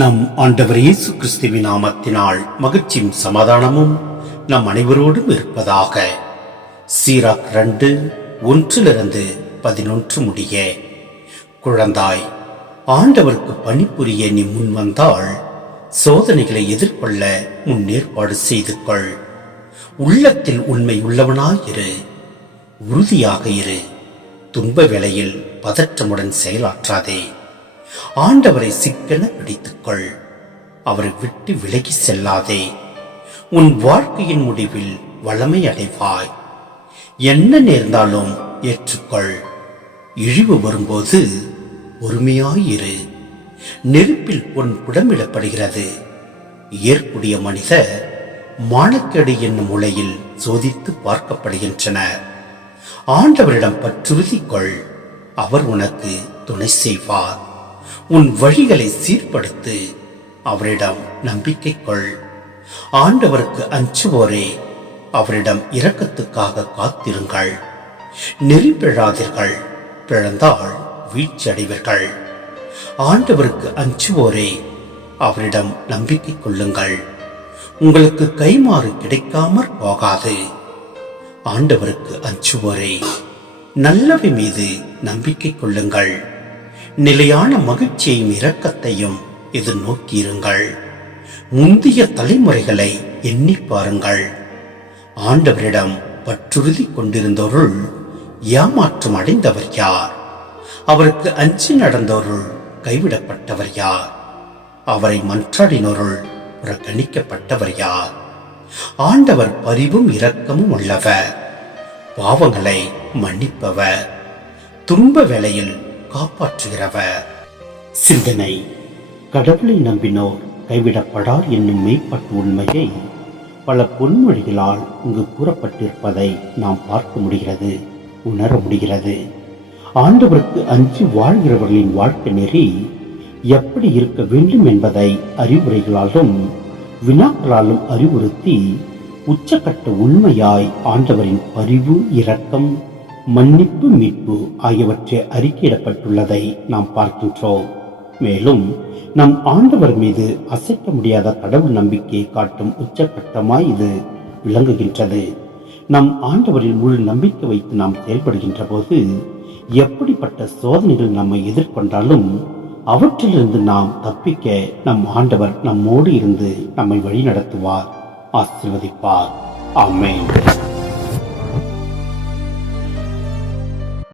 நம் ஆண்டவர் இயேசு கிறிஸ்துவின் நாமத்தினால் மகிழ்ச்சியும் சமாதானமும் நம் அனைவரோடும் இருப்பதாக. சீராக் 2:1-11 முடிய. குழந்தாய், ஆண்டவருக்கு பணிபுரிய நீ முன் வந்தால் சோதனைகளை எதிர்கொள்ள முன்னேற்பாடு செய்து கொள். உள்ளத்தில் உண்மை உள்ளவனாயிரு, உறுதியாக இரு. துன்ப வேளையில் பதற்றமுடன் செயலாற்றாதே. ஆண்டவரை சிக்கென பிடித்துக்கொள். அவரை விட்டு விலகி செல்லாதே. உன் வாழ்க்கையின் முடிவில் வளமை அடைவாய். என்ன நேர்ந்தாலும் ஏற்றுக்கொள். இழிவு வரும்போது பொறுமையாயிரு. நெருப்பில் பொன் புடமிடப்படுகிறது. ஏற்புடைய மனிதர் மானக்கேடு என்னும் முளையில் சோதித்து பார்க்கப்படுகின்றனர். ஆண்டவரிடம் பற்றுறுதி கொள். அவர் உனக்கு துணை செய்வார். உன் வழிகளை சீர்படுத்து. அவரிடம் நம்பிக்கை கொள். ஆண்டவருக்கு அஞ்சுவோரே, அவரிடம் இரக்கத்துக்காக காத்திருங்கள். நெறி பிழாதீர்கள், பிழந்தால் வீழ்ச்சி அடைவீர்கள். ஆண்டவருக்கு அஞ்சுவோரே, அவரிடம் நம்பிக்கை கொள்ளுங்கள். உங்களுக்கு கைமாறு கிடைக்காமற் போகாது. ஆண்டவருக்கு அஞ்சுவோரே, நல்லவை மீது நம்பிக்கை கொள்ளுங்கள். நிலையான மகிழ்ச்சியையும் இரக்கத்தையும் எதிர்நோக்கியிருங்கள். முந்தைய தலைமுறைகளை எண்ணி பாருங்கள். ஆண்டவரிடம் பற்றுறுதி கொண்டிருந்தோருள் ஏமாற்றம் அடைந்தவர் யார்? அவருக்கு அஞ்சி நடந்தோருள் கைவிடப்பட்டவர் யார்? அவரை மன்றாடினோருள் புறக்கணிக்கப்பட்டவர் யார்? ஆண்டவர் பரிவும் இரக்கமும் உள்ளவர், பாவங்களை மன்னிப்பவர், துன்ப வேளையில் காப்பாற்றுகிறவர். சிந்தனை: கடவுளை நம்பினோர் கைவிடப்படார் என்னும் மெய்ப்பட்டு உண்மையை பல பொன்மொழிகளால் இங்கு கூறப்பட்டிருப்பதை நாம் பார்க்க முடிகிறது, உணர முடிகிறது. ஆண்டவருக்கு அஞ்சி வாழ்கிறவர்களின் வாழ்க்கை நெறி எப்படி இருக்க வேண்டும் என்பதை அறிவுரைகளாலும் வினாக்களாலும் அறிவுறுத்தி உச்சக்கட்ட உண்மையாய் ஆண்டவரின் பரிவு, இரக்கம், மன்னிப்பு, மீட்பு ஆகியவற்றை அறிக்கையிடப்பட்டுள்ளதை நாம் பார்க்கின்றோம். மேலும் நம் ஆண்டவர் மீது அசைக்க முடியாத கடவுள் நம்பிக்கையை காட்டும் உச்சக்கட்டமாய் இது விளங்குகின்றது. நம் ஆண்டவரில் முழு நம்பிக்கை வைத்து நாம் செயல்படுகின்ற போது எப்படிப்பட்ட சோதனைகள் நம்மை எதிர்கொண்டாலும் அவற்றிலிருந்து நாம் தப்பிக்க நம் ஆண்டவர் நம்மோடு இருந்து நம்மை வழி நடத்துவார், ஆசீர்வதிப்பார். ஆமென்.